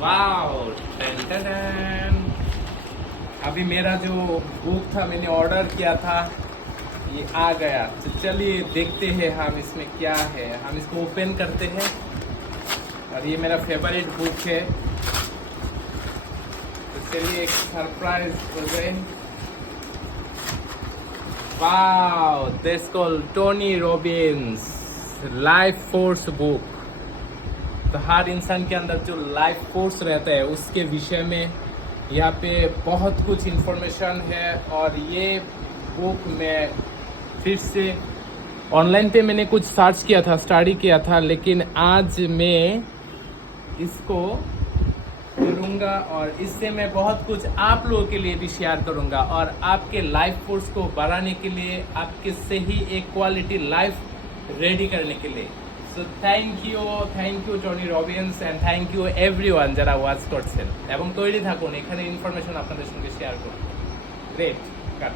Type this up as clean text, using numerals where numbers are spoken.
Wow, ton ton ton. अभी मेरा जो बुक था मैंने ऑर्डर किया था, ये आ गया। तो चलिए देखते हैं हम इसमें क्या है। हम इसको ओपन करते हैं और ये मेरा फेवरेट बुक है। तो चलिए एक सरप्राइज हो गए। Wow, this called Tony Robbins life force book. तो हर इंसान के अंदर जो लाइफ फोर्स रहता है उसके विषय में यहाँ पे बहुत कुछ इन्फॉर्मेशन है। और ये बुक में फिर से ऑनलाइन पे मैंने कुछ सर्च किया था, स्टडी किया था, लेकिन आज मैं इसको करूँगा और इससे मैं बहुत कुछ आप लोगों के लिए भी शेयर करूँगा और आपके लाइफ फोर्स को बढ़ाने के लिए, आपके सही एक क्वालिटी लाइफ रेडी करने के लिए। So thank you Tony Robbins and thank you everyone যারা ওয়াচ করছেন এবং তৈরি থাকুন, এখানে ইনফরমেশন আপনাদের সঙ্গে শেয়ার করুন। গ্রেট কাট।